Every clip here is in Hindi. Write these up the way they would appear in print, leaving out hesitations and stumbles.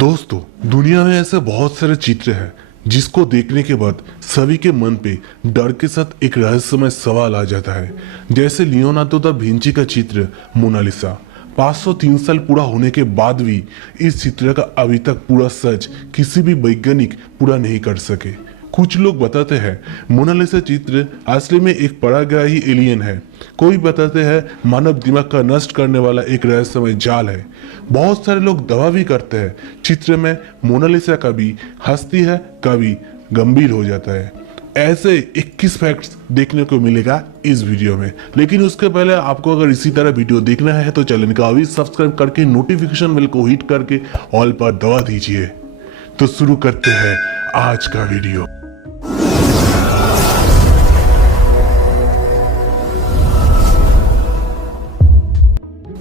दोस्तों, दुनिया में ऐसे बहुत सारे चित्र हैं जिसको देखने के बाद सभी के मन पे डर के साथ एक रहस्यमय सवाल आ जाता है। जैसे लियोनार्डो दा विंची का चित्र मोनालिसा 503 साल पूरा होने के बाद भी इस चित्र का अभी तक पूरा सच किसी भी वैज्ञानिक पूरा नहीं कर सके। कुछ लोग बताते हैं मोनालिसा चित्र असली में एक पराग्रही एलियन है, कोई बताते हैं मानव दिमाग का नष्ट करने वाला एक रहस्यमय जाल है। बहुत सारे लोग दावा भी करते हैं चित्र में मोनालिसा कभी हंसती है, कभी गंभीर हो जाता है। ऐसे 21 फैक्ट्स देखने को मिलेगा इस वीडियो में, लेकिन उसके पहले आपको अगर इसी तरह वीडियो देखना है तो चैनल को अभी सब्सक्राइब करके नोटिफिकेशन बेल को हिट करके ऑल पर दबा दीजिए। तो शुरू करते हैं आज का वीडियो।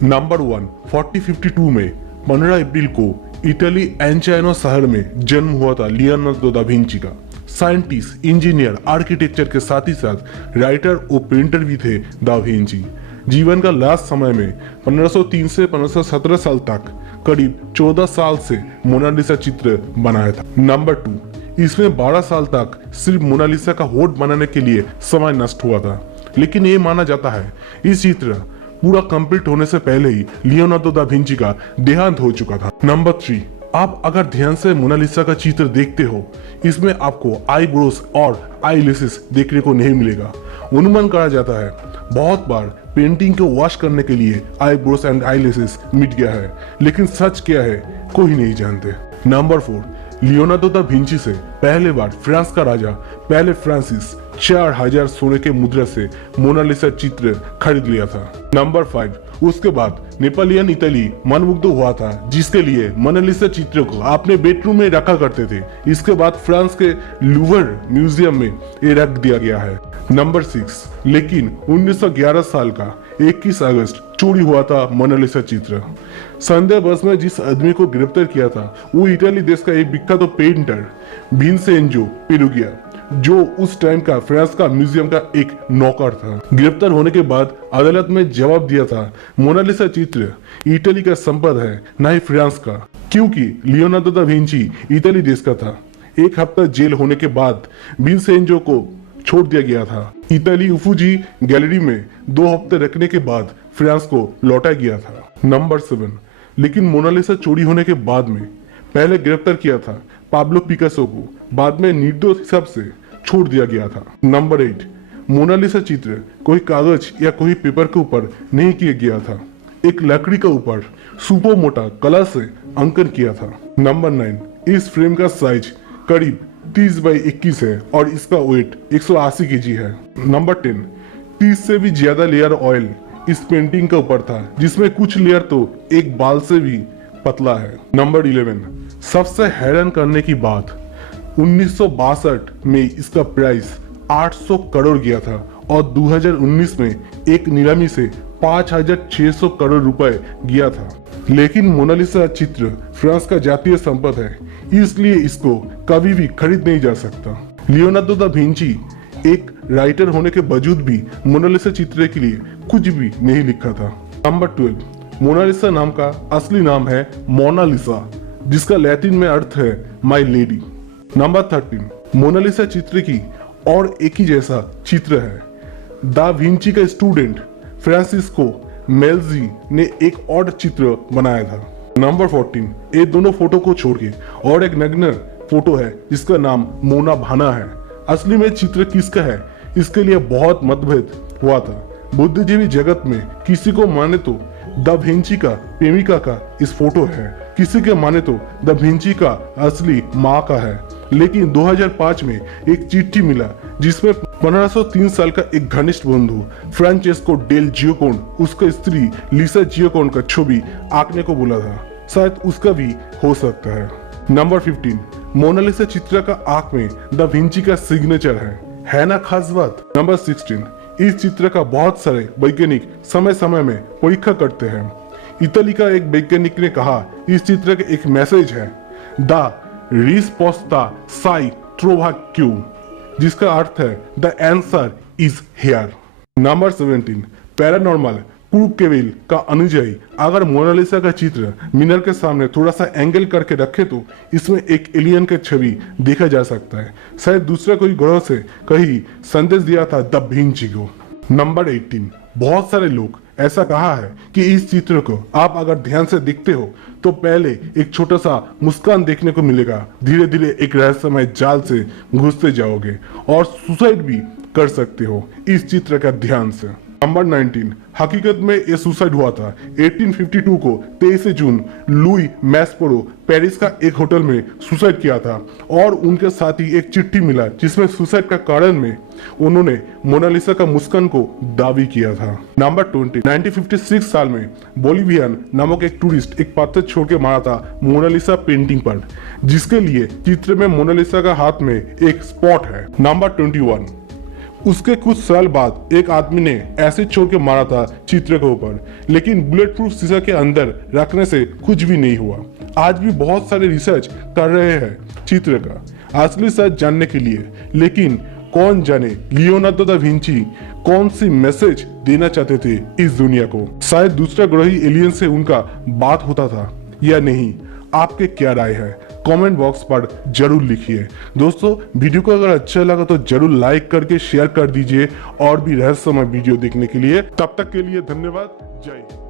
नंबर 1, 4052 में 15 अप्रैल को इटली एंचाइनो शहर में जन्म हुआ था लियोनार्डो दा विंची का। साइंटिस्ट, इंजीनियर, आर्किटेक्चर के साथ ही साथ राइटर और पेंटर भी थे दा विंची। जीवन का लास्ट समय में 1503 से 1517 साल तक करीब 14 साल से मोनालिसा चित्र बनाया था। नंबर 2, इसमें 12 साल तक सिर्फ मोनालिसा का होठ बनाने के लिए समय नष्ट हुआ था, लेकिन ये माना जाता है इस चित्र पूरा कंप्लीट होने से पहले ही लियोनार्डो दा विंची का देहांत हो चुका था। नंबर 3, आप अगर ध्यान से मोनालिसा का चित्र देखते हो, इसमें आपको आईब्रोस और आईलैशेस देखने को नहीं मिलेगा। अनुमान करा जाता है बहुत बार पेंटिंग को वॉश करने के लिए आईब्रोस एंड आईलैशेस मिट गया है, लेकिन सच क्या है कोई नहीं जानते। नंबर 4, लियोनार्डो दा विंची से पहले बार फ्रांस का राजा पहले फ्रांसिस 4000 सोने के मुद्रा से मोनालिसा चित्र खरीद लिया था। नंबर 5, उसके बाद नेपोलियन इटली मनमुग्ध हुआ था, जिसके लिए मोनालिसा चित्र को अपने बेडरूम में रखा करते थे। इसके बाद फ्रांस के लूवर म्यूजियम में ये रख दिया गया है। नंबर 6, लेकिन 1911 साल का 21 अगस्त चोरी हुआ था मोनालिसा चित्र। संदेहवश में जिस आदमी को गिरफ्तार किया था वो इटली देश का एक विख्यात पेंटर विंसेंजो पेरुगिया, जो उस टाइम का फ्रांस का म्यूजियम का एक नौकर था। गिरफ्तार होने के बाद अदालत में जवाब दिया था मोनालिसा चित्र इटली का संपदा है, न ही फ्रांस का, क्योंकि लियोनार्डो दा विंची इटली देश का था। एक हफ्ता जेल होने के बाद विंसेंजो को छोड़ दिया गया था। इटली उफुजी गैलरी में 2 हफ्ते रखने के बाद फ्रांस को लौटा गया था। नंबर 7, लेकिन मोनालिसा चोरी होने के बाद में पहले गिरफ्तार किया था पाब्लो पिकासो को, बाद में निर्दोष हिसाब से छोड़ दिया गया था। नंबर 8, मोनालिसा चित्र कोई कागज या कोई पेपर के ऊपर नहीं किया गया था, एक लकड़ी के ऊपर सुपर मोटा कला से अंकन किया था। नंबर 9, इस फ्रेम का साइज करीब 30 बाई 21 है और इसका वेट 180 केजी है। नंबर 10, 30 से भी ज्यादा लेयर ऑयल इस पेंटिंग के ऊपर था, जिसमें कुछ लेयर तो एक बाल से भी पतला है। नंबर 11, सबसे हैरान करने की बात 1962 में इसका प्राइस 800 करोड़ गया था और 2019 में एक नीलामी से 5600 करोड़ रुपए गया था। लेकिन मोनालिसा चित्र फ्रांस का जातीय संपदा है, इसलिए इसको कभी भी खरीद नहीं जा सकता। लियोनार्डो दा विंची एक राइटर होने के बावजूद भी मोनालिसा चित्र के लिए कुछ भी नहीं लिखा था। नंबर 12, मोनालिसा नाम का असली नाम है मोनालिसा, जिसका लैटिन में अर्थ है माय लेडी। नंबर 13, मोनालिसा चित्र की और एक ही जैसा चित्र है। दा विंची का स्टूडेंट फ्रांसिस्को मेल्जी ने एक और चित्र बनाया था। नंबर 14, ये दोनों फोटो को छोड़ के और एक नग्न फोटो है जिसका नाम मोना भाना है। असली में चित्र किसका है इसके लिए बहुत मतभेद हुआ था। बुद्धिजीवी जगत में किसी को माने तो दा विंची का प्रेमिका का इस फोटो है, किसी के माने तो दा विंची का असली माँ का है। लेकिन 2005 में एक चिट्ठी मिला जिसमें 1503 साल का एक घनिष्ठ बंधु फ्रांचेस्को डेल जियोकोन उसका स्त्री लिसा जियोकोन का छवि आंकने को बोला था। शायद उसका भी हो सकता है। नंबर 15, मोनालिसा चित्र का आंख में दा विंची का सिग्नेचर है ना खास बात। नंबर 16, इस चित्र का बहुत सारे वैज्ञानिक समय समय में परीक्षा करते हैं। इटली का एक वैज्ञानिक ने कहा इस चित्र का एक मैसेज है द रिस्पोस्ता साई ट्रोवा क्यू, जिसका अर्थ है the answer is here. Number 17, paranormal क्रूकेवेल का अनुयायी अगर मोनालिसा का चित्र मिरर के सामने थोड़ा सा एंगल करके रखे तो इसमें एक एलियन की छवि देखा जा सकता है। शायद दूसरा कोई ग्रह से कहीं संदेश दिया था दा विंची को। नंबर 18, बहुत सारे लोग ऐसा कहा है कि इस चित्र को आप अगर ध्यान से देखते हो तो पहले एक छोटा सा मुस्कान देखने को मिलेगा, धीरे धीरे एक रहस्यमय जाल से घुसते जाओगे और सुसाइड भी कर सकते हो इस चित्र का ध्यान से। नंबर 19, हकीकत में ये सुसाइड हुआ था 1852 को 23 जून लुई मैस्पेरो पेरिस का एक होटल में सुसाइड किया था और उनके साथ ही एक चिट्ठी मिला जिसमें सुसाइड का कारण में उन्होंने मोनालिसा का मुस्कान को दावी किया था। नंबर 20, 1956 साल में बोलिवियन नामक एक टूरिस्ट एक पत्थर छोड़ के मारा था मोनालिसा पेंटिंग पर, जिसके लिए चित्र में मोनालिसा का हाथ में एक स्पॉट है। नंबर 21, उसके कुछ साल बाद एक आदमी ने एसिड छोड़ के मारा था चित्र के ऊपर, लेकिन बुलेट प्रूफ शीशा के अंदर रखने से कुछ भी नहीं हुआ। आज भी बहुत सारे रिसर्च कर रहे हैं चित्र का असली सच जानने के लिए, लेकिन कौन जाने लियोनार्डो दा विंची कौन सी मैसेज देना चाहते थे इस दुनिया को। शायद दूसरा ग्रही एलियन से उनका बात होता था या नहीं। आपके क्या राय है कमेंट बॉक्स पर जरूर लिखिए। दोस्तों, वीडियो को अगर अच्छा लगा तो जरूर लाइक करके शेयर कर दीजिए और भी रहस्यमय वीडियो देखने के लिए। तब तक के लिए धन्यवाद। जय हिंद।